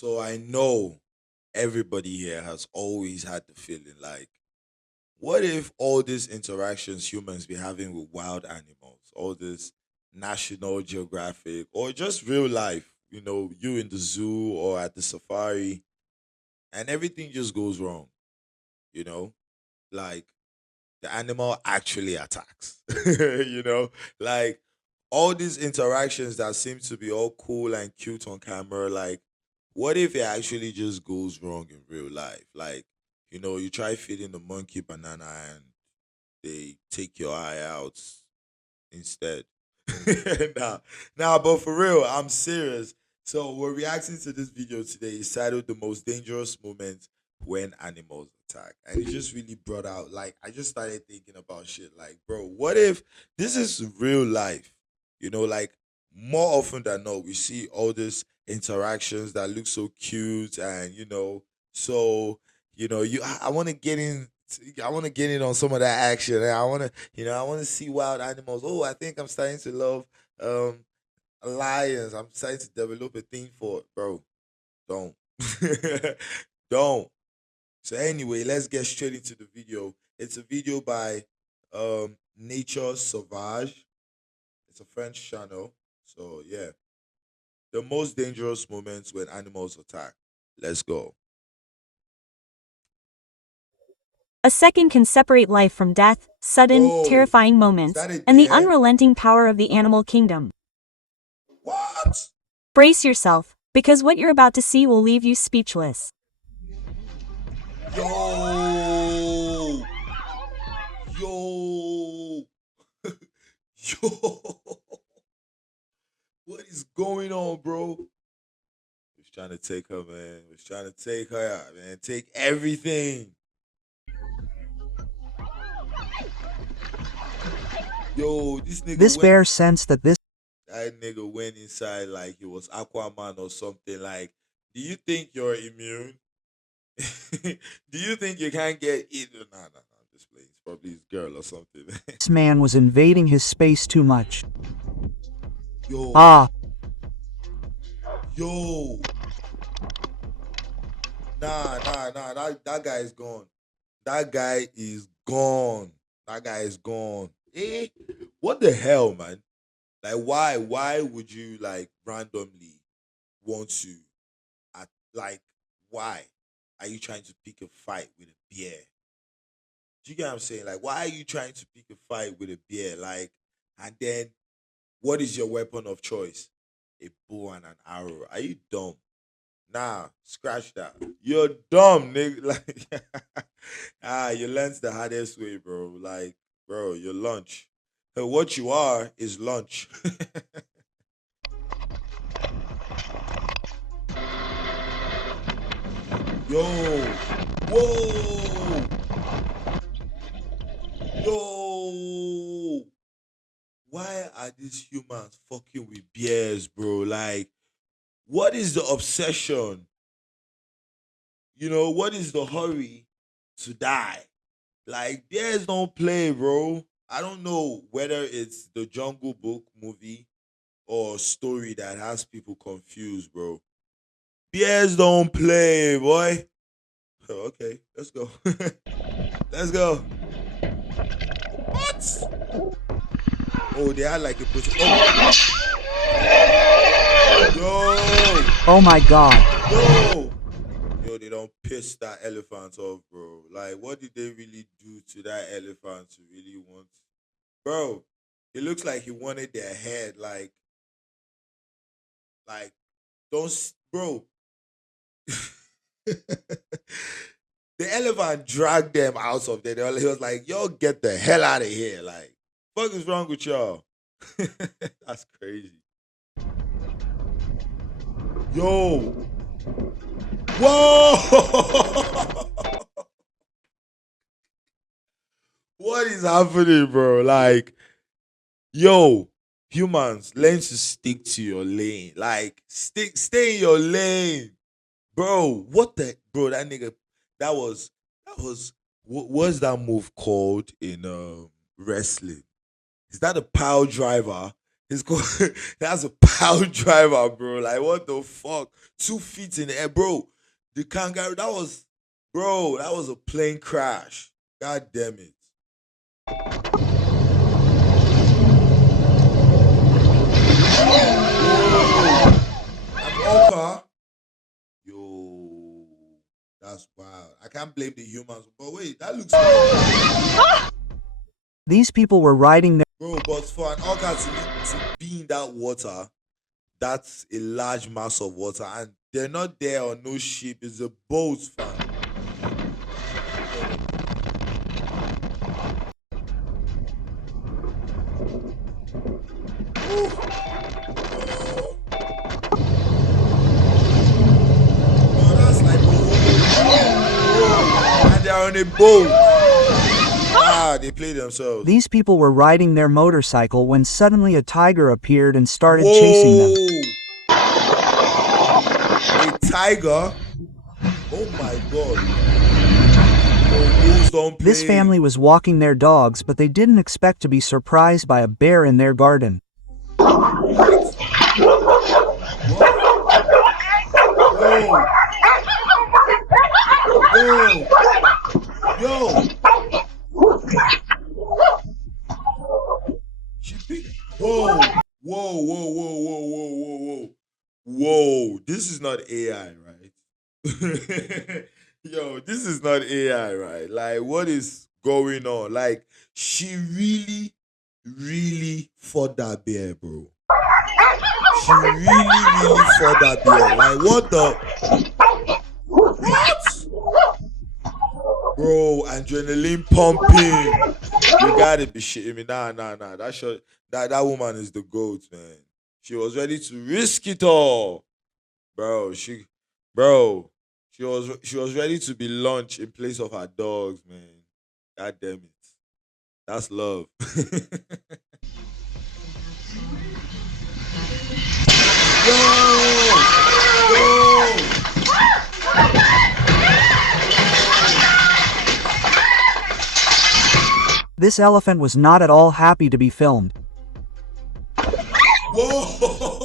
So I know everybody here has always had the feeling like, what if all these interactions humans be having with wild animals, all this National Geographic or just real life, you in the zoo or at the safari, and everything just goes wrong, you know? Like the animal actually attacks. Like all these interactions that seem to be all cool and cute on camera, like what if it actually just goes wrong in real life? Like, you try feeding the monkey banana and they take your eye out instead. Nah, but for real, I'm serious. So we're reacting to this video today. It's titled "The Most Dangerous Moments When Animals Attack," and it just really brought out. Like, I just started thinking about shit. Like, bro, what if this is real life? Like more often than not, we see all these interactions that look so cute, and so I want to get in. I want to get in on some of that action. And I want to see wild animals. Oh, I think I'm starting to love um lions. I'm starting to develop a thing for it, bro. Don't, don't. So anyway, let's get straight into the video. It's a video by Nature Sauvage. It's a French channel. So yeah, the most dangerous moments when animals attack. Let's go. A second can separate life from death, sudden, Whoa, terrifying is moments, that a and the deer? unrelenting power of the animal kingdom. What? Brace yourself, because what you're about to see will leave you speechless. Yo, yo, yo. What is going on, bro? Was trying to take her, man. Was trying to take her out, man. Take everything. Yo, this nigga This went. bear sensed that this That nigga went inside like he was Aquaman or something. Like, do you think you're immune? Do you think you can't get it? Nah, nah, nah. I'm just playing. It's probably his girl or something. man was invading his space too much. Yo, Ah, yo. Nah. That guy is gone. That guy is gone. That guy is gone. What the hell, man? Like, why would you like randomly want to, like, why are you trying to pick a fight with a bear? Do you get what I'm saying? Like, why are you trying to pick a fight with a bear? Like, and then what is your weapon of choice? A bow and an arrow. Are you dumb? Nah, scratch that. You're dumb, nigga. Like, you learned the hardest way, bro. Like, bro, you're lunch. What you are is lunch. Yo, whoa, yo. Why are these humans fucking with bears, bro? Like, what is the obsession? What is the hurry to die? Like, bears don't play, bro. I don't know whether it's the Jungle Book movie or story that has people confused, bro. Bears don't play, boy. Oh, okay, let's go. Let's go. What? Oh, they had like a push. Oh, yo, oh my god. yo, yo. They don't piss that elephant off, bro. Like, what did they really do to that elephant to really want, bro? It looks like he wanted their head. Like, don't, bro. The elephant dragged them out of there. He was like, "Yo, get the hell out of here!" Like, fuck is wrong with y'all? That's crazy. Yo, whoa! What is happening, bro? Like, yo, humans, learn to stick to your lane. Like, stay in your lane, bro. What the, bro? That nigga, that was what's that move called in wrestling? Is that a pile driver? He's called that's a pile driver, bro. Like what the fuck? 2 feet in the air, bro. The kangaroo that was, bro. That was a plane crash. God damn it. Whoa, an orca. Yo, that's wild. I can't blame the humans, but wait, that looks wild, These people were riding their bro. But for an orca to be in that water, that's a large mass of water, and they're not there on no ship. It's a boat, fam. Ooh. No, that's like and they're on a boat. Ah, they play themselves. These people were riding their motorcycle when suddenly a tiger appeared and started Whoa! chasing them. A tiger? Oh my god. Oh, bulls don't play. This family was walking their dogs, but they didn't expect to be surprised by a bear in their garden. What? Whoa! Whoa! Yo! She picked. Whoa! Whoa! Whoa! Whoa! Whoa! Whoa! Whoa! Whoa! Whoa! This is not AI, right? Yo, this is not AI, right? Like, what is going on? Like, she really, really fought that bear, bro. She really, really fought that bear. Like, what the? What? Bro, adrenaline pumping. You gotta be shitting me. Nah. That woman is the goat, man. She was ready to risk it all. Bro, bro, she was ready to be launched in place of her dogs, man. God damn it. That's love. Yo! Yo! This elephant was not at all happy to be filmed. Whoa!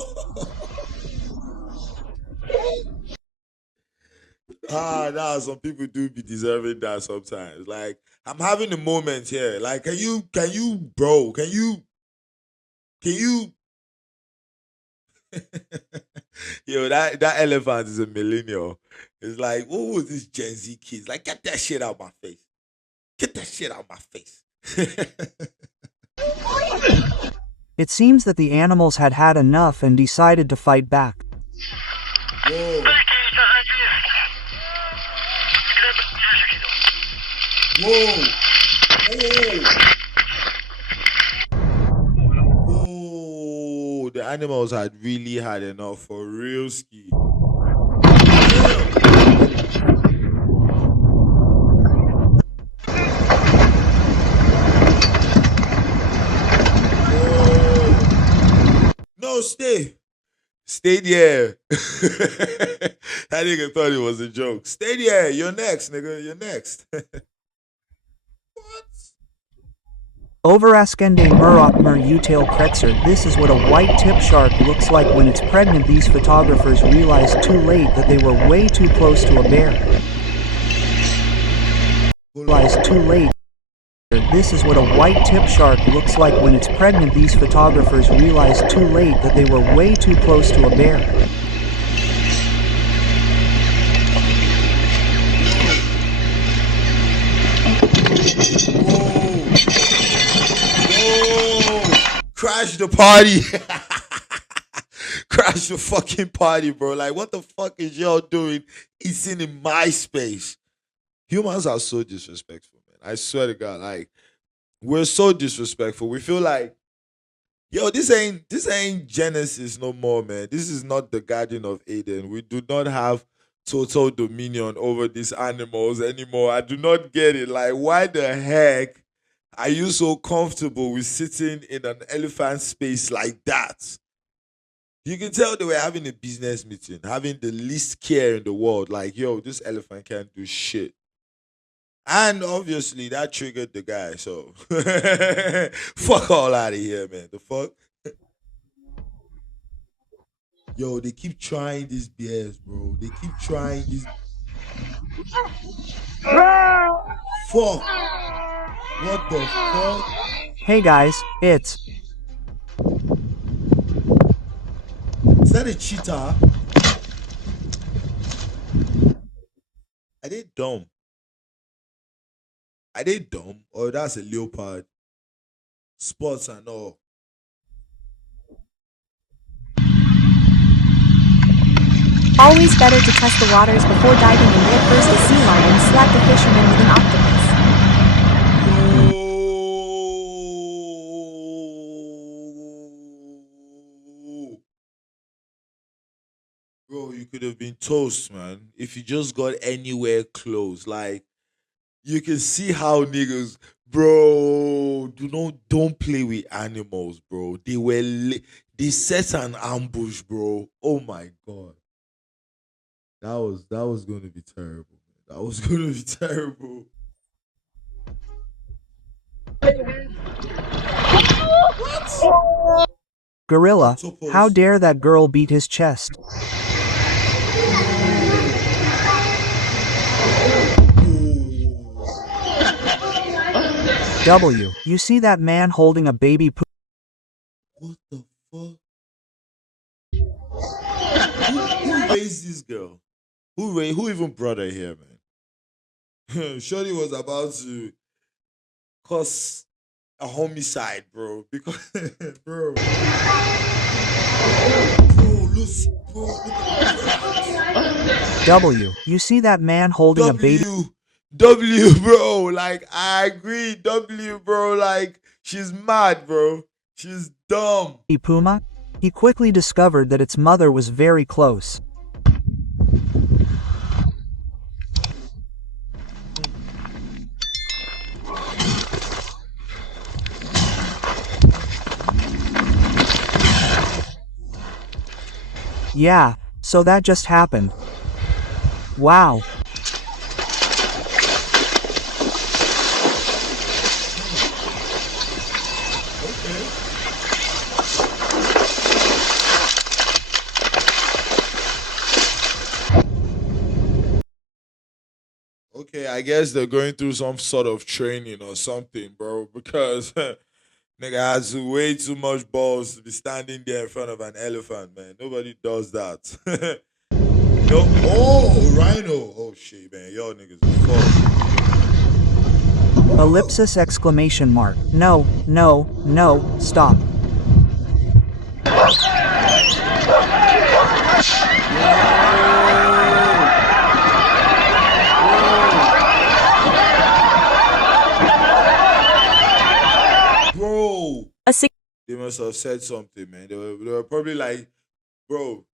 Nah, some people do be deserving that sometimes. Like, I'm having a moment here. Like, bro, can you, yo, that elephant is a millennial. It's like, what was this Gen Z kids? Like, get that shit out my face. Get that shit out my face. It seems that the animals had had enough and decided to fight back. Whoa. Whoa. Whoa. The animals had really had enough for real ski. No, stay. Stay there. That nigga thought it was a joke. Stay there. You're next, nigga. You're next. What? Overaskende Murakmer Utail Kretzer. This is what a white tip shark looks like when it's pregnant. These photographers realized too late that they were way too close to a bear. Realized too late. This is what a white tip shark looks like when it's pregnant. These photographers realized too late that they were way too close to a bear. Whoa. Crash the party. Crash the fucking party, bro. Like, what the fuck is y'all doing eating in my space? Humans are so disrespectful, man. I swear to God, like, we're so disrespectful. We feel like, yo, this ain't Genesis no more, man. This is not the Garden of Eden. We do not have total dominion over these animals anymore. I do not get it. Like, why the heck are you so comfortable with sitting in an elephant space like that? You can tell they were having a business meeting, having the least care in the world. Like, yo, this elephant can't do shit. And obviously that triggered the guy. So fuck all out of here, man. The fuck? Yo, they keep trying these bears, bro. They keep trying this. Fuck. What the fuck? Hey guys, it's Is that a cheetah? Are they dumb? Are they dumb? Or that's a leopard? Spots and all. Always better to test the waters before diving in. At first a sea lion slapped a fisherman with an octopus. Yo. Bro, you could have been toast, man. If you just got anywhere close. Like, you can see how niggas, bro, don't play with animals, bro. They set an ambush, bro. Oh my god. That was gonna be terrible, man. That was gonna be terrible. What? Gorilla. How Octopus. dare that girl beat his chest? W. You see that man holding a baby poo? What the fuck? Who raised this girl? Who even brought her here, man? Shorty was about to cause a homicide, bro. Because bro. Bro, look at W. You see that man holding a baby? W, bro. Like, I agree. W, bro. Like, she's mad, bro. She's dumb. Puma? He quickly discovered that its mother was very close. Yeah, so that just happened. Wow. Okay, I guess they're going through some sort of training or something, bro. Because nigga has way too much balls to be standing there in front of an elephant, man. Nobody does that. No. Oh, rhino. Oh shit, man. Y'all niggas are fuck. Ellipsis exclamation mark. No, no, no, stop. Bro. A sig- They must have said something, man. They were probably like, bro,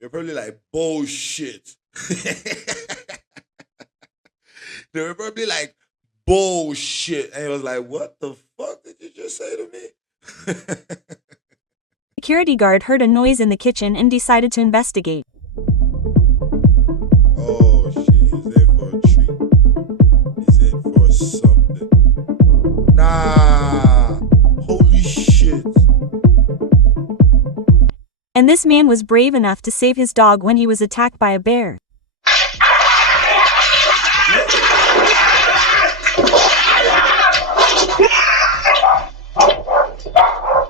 they're probably like, bullshit. They were probably like, bullshit. And he was like, what the fuck did you just say to me? security guard heard a noise in the kitchen and decided to investigate. Oh shit, he's in for a treat. He's in for something. Nah. Holy shit. And this man was brave enough to save his dog when he was attacked by a bear.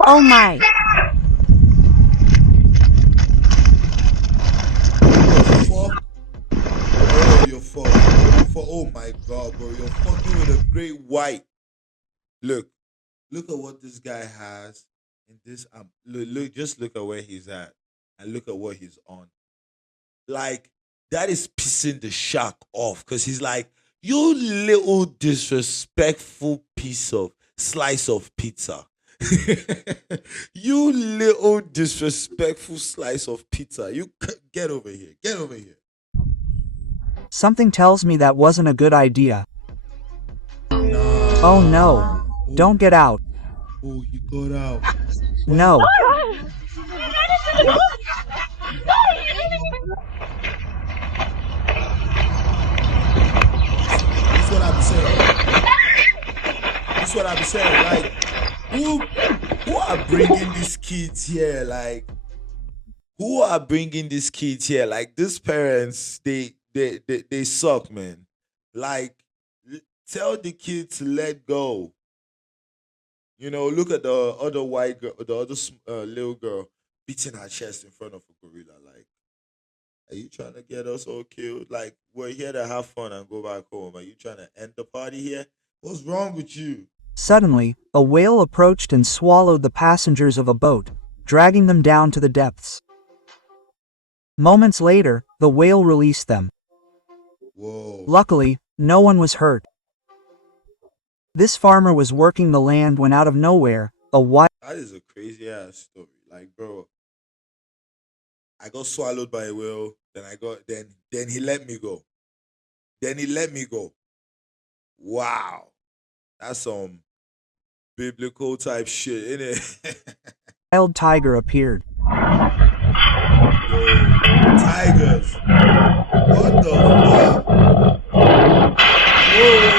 Oh my. Fuck. Oh, you're fucked. Oh my god, bro. You're fucking with a great white. Look. Look at what this guy has in this. Just look at where he's at. And look at what he's on. Like, that is pissing the shark off. Because he's like, you little disrespectful piece of slice of pizza. You little disrespectful slice of pizza. Get over here. Get over here. Something tells me that wasn't a good idea. Nah. Oh no. Don't get out. Oh, you got out. No. That's what I be saying. That's what I be saying. Like, who are bringing these kids here? Like, Who are bringing these kids here? Like these parents, they suck, man. Like, l- tell the kid to let go. Look at the other white girl, the other little girl beating her chest in front of a gorilla. Like, are you trying to get us all killed? Like, we're here to have fun and go back home. Are you trying to end the party here? What's wrong with you? Suddenly, a whale approached and swallowed the passengers of a boat, dragging them down to the depths. Moments later, the whale released them. Whoa. Luckily, no one was hurt. This farmer was working the land when out of nowhere, a wild That is a crazy ass story. Like, bro, I got swallowed by a whale. Then he let me go. Then he let me go. Wow, that's some biblical type shit, isn't it? tiger appeared. Yo, tigers. What the fuck? Whoa.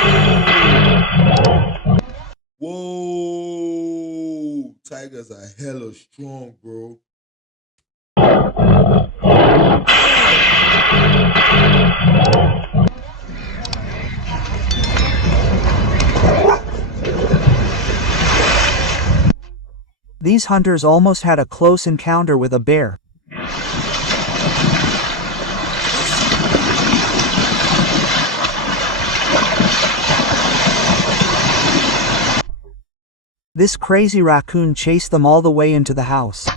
Whoa. Tigers are hella strong, bro. These hunters almost had a close encounter with a bear. This crazy raccoon chased them all the way into the house.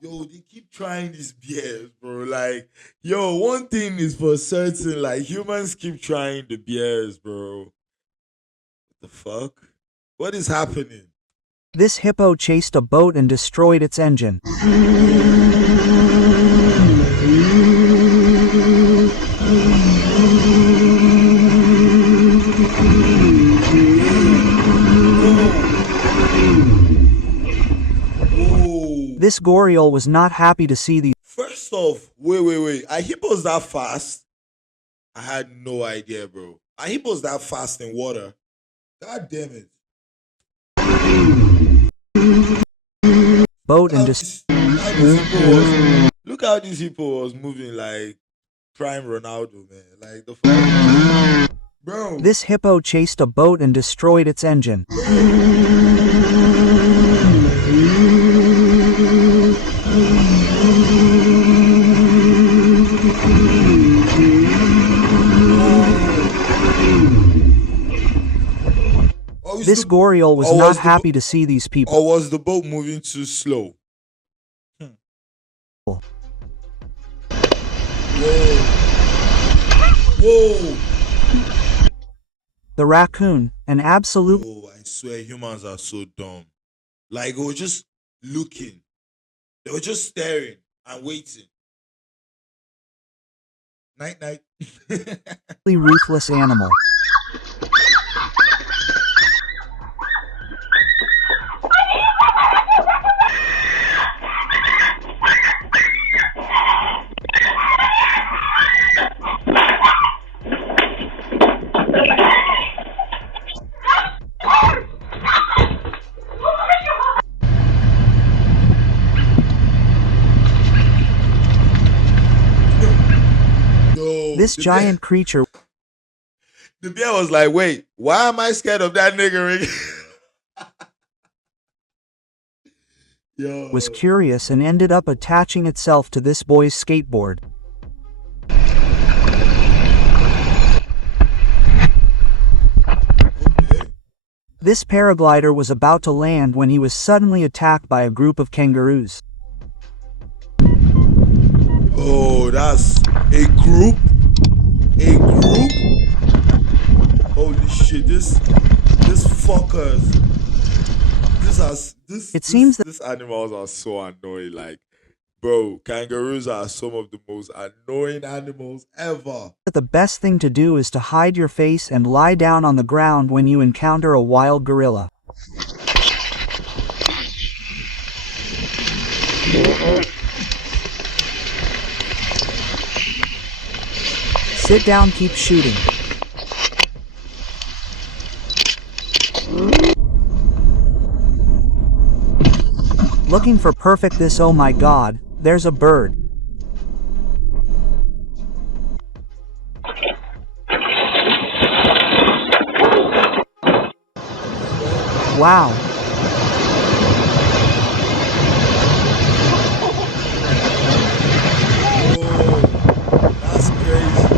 Yo, they keep trying these beers, bro. Like, yo, one thing is for certain, like humans keep trying the beers, bro. What the fuck? What is happening? This hippo chased a boat and destroyed its engine. Whoa. This ghorial was not happy to see these. First off, wait. Are hippos that fast? I had no idea, bro. Are hippos that fast in water? God damn it. Boat and Look how this hippo was moving like prime Ronaldo, man. Like the fuck, bro. This hippo chased a boat and destroyed its engine. This ghorial was not happy to see these people. Or was the boat moving too slow? Whoa. Whoa. The raccoon, an absolute. Oh, I swear humans are so dumb. Like they were just looking. They were just staring and waiting. Night night. Ruthless animal. This giant creature. The bear was like, wait, why am I scared of that nigga? Yo. Was curious and ended up attaching itself to this boy's skateboard. Okay. This paraglider was about to land when he was suddenly attacked by a group of kangaroos. Oh, that's a group? A group? Holy shit, this fuckers. These animals are so annoying. Like, bro, kangaroos are some of the most annoying animals ever. The best thing to do is to hide your face and lie down on the ground when you encounter a wild gorilla. Sit down, keep shooting. Looking for perfect this, oh my god, there's a bird. Wow. Whoa, that's crazy.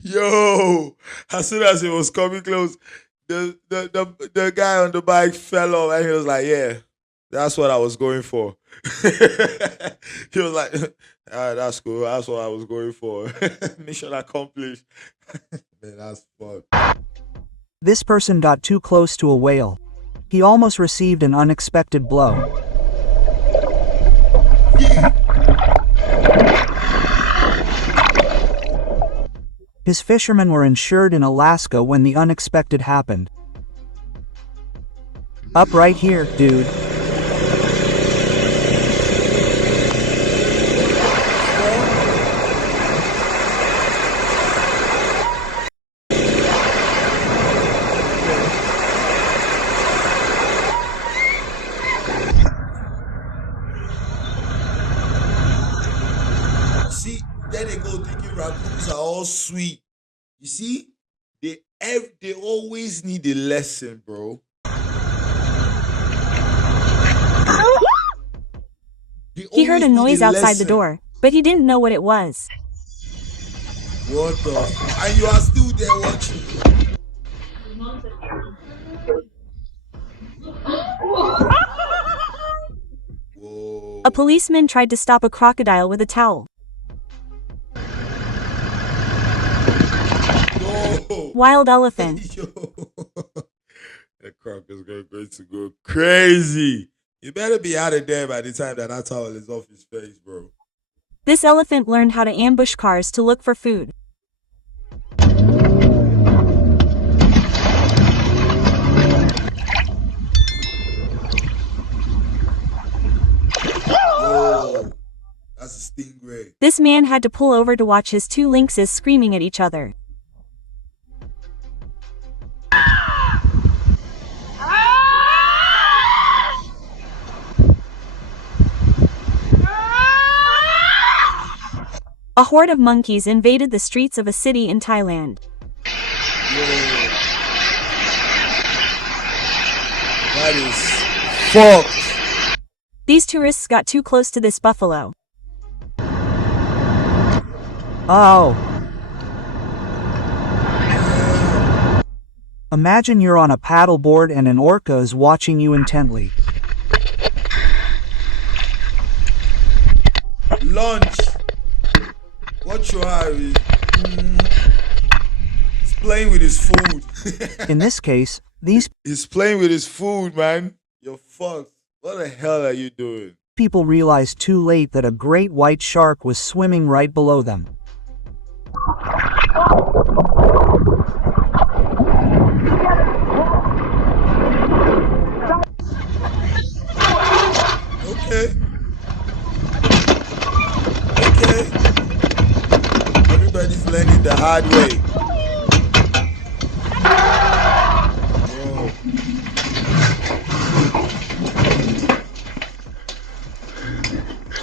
Yo, yo. As soon as it was coming close, the guy on the bike fell off and he was like, "Yeah, that's what I was going for." He was like, that's cool. That's what I was going for." Mission accomplished. Man, that's fun. This person got too close to a whale. He almost received an unexpected blow. Yeah. His fishermen were insured in Alaska when the unexpected happened. Up right here, dude. What the fuck? Yo. You see, there they go thinking raccoons are all sweet. You see, they always need a lesson, bro. They He heard a always need a noise outside the lesson. door, but he didn't know what it was. What the? And you are still there watching. A Whoa. policeman tried to stop a crocodile with a towel. No. Wild elephant. Yo. That croc is going to go crazy. You better be out of there by the time that towel is off his face, bro. This elephant learned how to ambush cars to look for food. Yo. That's a stingray. This man had to pull over to watch his two lynxes screaming at each other. A horde of monkeys invaded the streets of a city in Thailand. Yo. That is fucked. These tourists got too close to this buffalo. Oh. Imagine you're on a paddleboard and an orca is watching you intently. Lunch. Watch your eyes. He's playing with his food. In this case, these He's playing with his food, man. You're fucked. What the hell are you doing? people realized too late that a great white shark was swimming right below them. Okay. Okay. Everybody's learning the hard way. Whoa.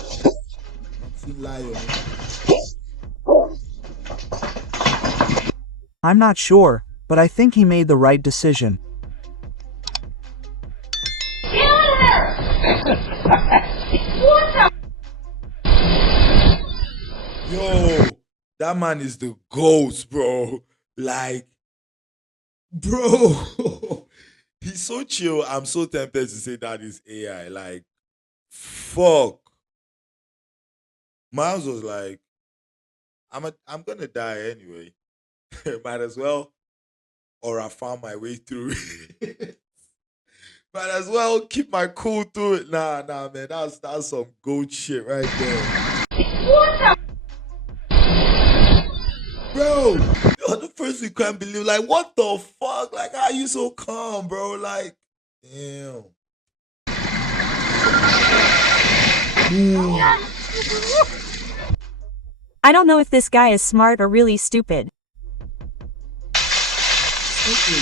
Mountain lion. I'm not sure, but I think he made the right decision. Yo, that man is the ghost, bro. Like, bro, he's so chill. I'm so tempted to say that is AI. Like, fuck. Miles was like, I'm gonna die anyway. Might as well, or I found my way through. Might as well keep my cool through it. Nah, man. That's some goat shit right there. Bro, you're the first you can't believe. Like, what the fuck? Like, how you so calm, bro? Like, damn. Ooh. I don't know if this guy is smart or really stupid. Okay.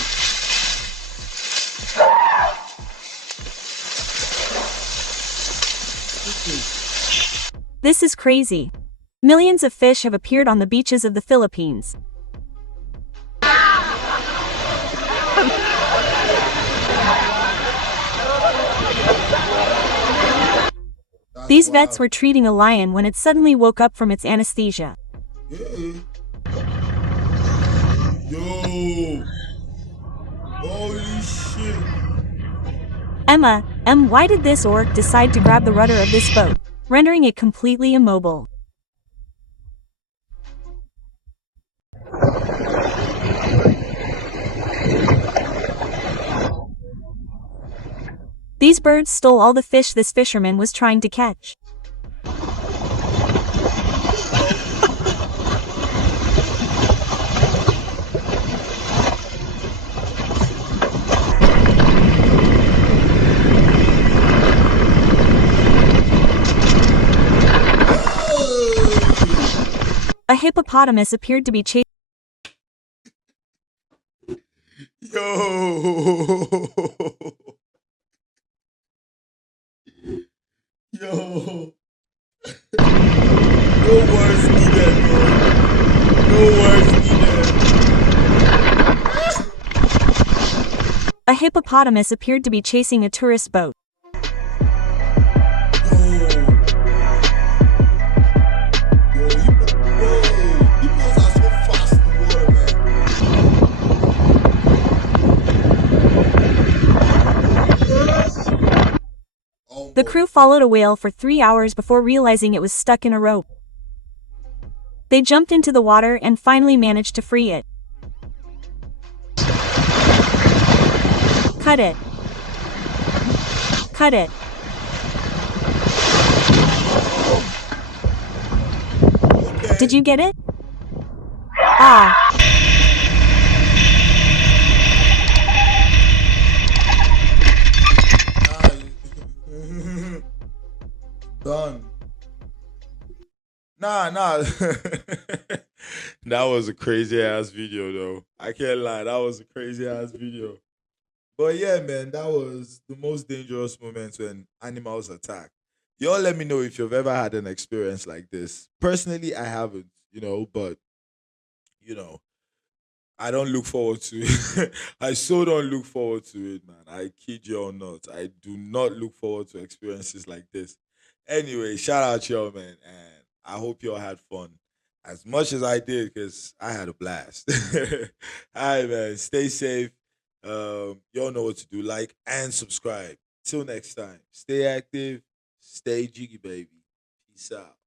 This is crazy. Millions of fish have appeared on the beaches of the Philippines. That's These vets wild. were treating a lion when it suddenly woke up from its anesthesia. Yeah. Yo. Holy shit. Why did this orc decide to grab the rudder of this boat, rendering it completely immobile? These birds stole all the fish this fisherman was trying to catch. A hippopotamus appeared to be chasing. Yo. Yo. No words needed, bro. No words needed. A hippopotamus appeared to be chasing a tourist boat. Yo, hippos are so fast in the water, man. The Almost. crew followed a whale for 3 hours before realizing it was stuck in a rope. They jumped into the water and finally managed to free it. Cut it. Cut it. Okay. Did you get it? Ah. Done. Nah. That was a crazy ass video, though. I can't lie. That was a crazy ass video. But yeah, man, that was the most dangerous moment when animals attack. Y'all let me know if you've ever had an experience like this. Personally, I haven't, but you know, I don't look forward to it. I so don't look forward to it, man. I kid you or not. I do not look forward to experiences like this. Anyway, shout out y'all, man. And I hope y'all had fun as much as I did because I had a blast. All right, man. Stay safe. Y'all know what to do. Like and subscribe. Till next time. Stay active. Stay jiggy, baby. Peace out.